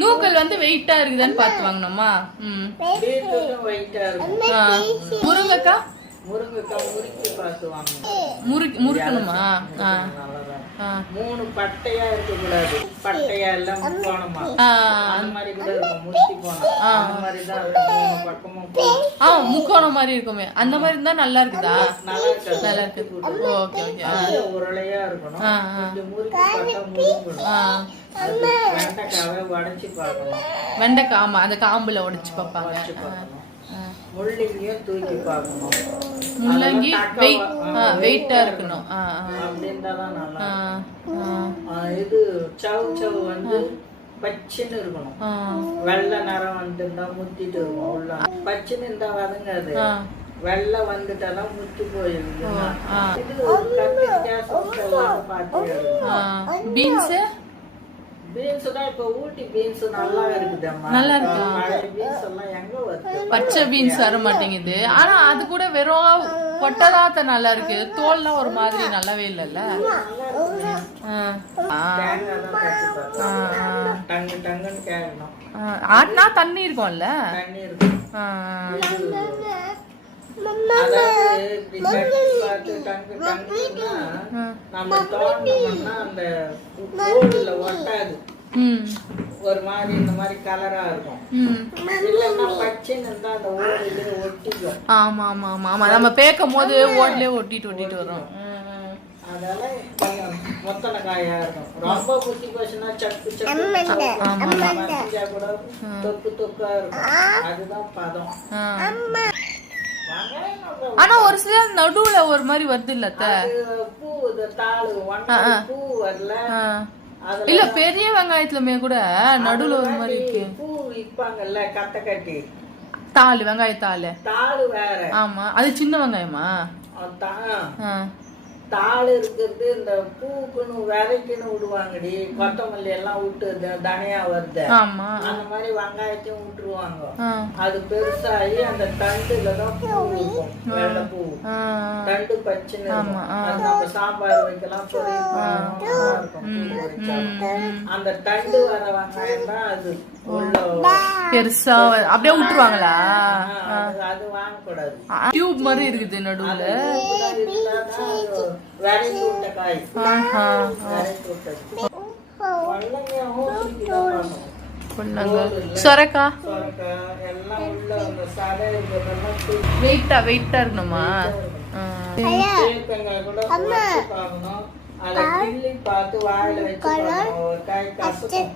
நூக்கல் வந்து வெயிட்டா இருக்குதான்னு பாத்து வாங்கணுமா? முருங்கக்காய் முறுக்கி பார்த்து வாங்கணும். முறுக்கணுமா? மூணு பட்டையா இருக்க கூடாது. பட்டையா எல்லாம் முக்கோணமா அந்த மாதிரி கூட இருக்கும். முறுக்கி போனா அந்த மாதிரி தான் மூணு பக்கமும் முக்கோணம் மாதிரி இருக்குமே. அந்த மாதிரி இருந்தா நல்லா இருக்குதா? நல்லா இருக்கு. Okay okay. உருளையா இருக்கணும். கொஞ்சம் முறுக்கி பார்த்தா முறுங்கணும். வெண்டைக்காவை உடைச்சு பார்க்கணும். வெண்டைக்காய் ஆமா அந்த காம்புல உடைச்சு பார்ப்பாங்க. முள்ளங்கியும் தூக்கி பார்க்கணும். முள்ளங்கி வெயிட்டா இருக்கணும். அப்படின்தான் நல்லா. இது சவு வந்து பச்சைன்னு இருக்கணும். வெள்ளை நிறம் வந்துட்டா முத்திட்டு இருக்கும். உள்ள பச்சைன்னு இருந்தா வதங்காது. வெள்ளை வந்துட்டாதான் முத்தி போயிருக்கு. பீன்ஸ் பீன்ஸ் தான் இப்ப ஊட்டி பீன்ஸ் நல்லா இருக்குதம்மா. நல்லா இருக்கு. பீன்ஸ் எல்லாம் எங்க வருது? பச்சை பீன்ஸ் வர மாட்டேங்குது. ஆனா அது கூட வெறும் கொட்டதாத்த நல்லா இருக்கு. தோல்லாம் ஒரு மாதிரி நல்லாவே இல்லல்ல. ஆனா தண்ணி இருக்கும்ல. தண்ணி இருக்கும். நம்ம தோண்டோம்னா அந்த ஓடுல ஒட்டாது. ஒரு மாதிரி இந்த மாதிரி கலரா இருக்கும். இல்லன்னா பச்சைன்னு இருந்தா அந்த ஓடுல ஒட்டிக்கும். ஆமா ஆமா ஆமா ஆமா நம்ம பேக்கும் போது ஓடுலயே ஒட்டிட்டு வரும். அதனால மொத்தன காயா இருக்கும். ரொம்ப குத்தி போச்சுன்னா சக்கு சக்கு கூட தொக்கு தொக்கா இருக்கும். அதுதான் பதம். ஆனா ஒரு சில நடுவுல ஒரு மாதிரி வருது இல்ல பூ தாளு பூ வரல. இல்ல பெரிய வெங்காயத்துலமே கூட நடுவுல ஒரு மாதிரி இருக்கு. பூ விற்பாங்கல்ல கட்டை கட்டி தாளு வெங்காயத்தாளு தாளு வேற. ஆமா அது சின்ன வெங்காயமா? தாள் இருக்கிறது இந்த பூக்குன்னு விதைக்குன்னு விடுவாங்கடி. கொத்தமல்லி எல்லாம் விட்டு தனியா வருது. அந்த மாதிரி வெங்காயத்தையும் விட்டுருவாங்க. அது பெருசாகி அந்த தண்டுலதான் பூ இருக்கும். வெள்ளை பூ தண்டு பச்சுன்னு அது நம்ம சாம்பார் வைக்கலாம். அந்த தண்டு வர வெங்காயம் தான் அது பெருசா அப்படியே விட்டுருவாங்களா? அது வாங்கக்கூடாது. டியூப் மாதிரி இருக்குது நடுவுல. சொரக்கா வெயிட்டா இருக்கணுமா? அதை கிள்ளி பார்த்து வாயில வச்சு ஒரு காய் கசக்கும்.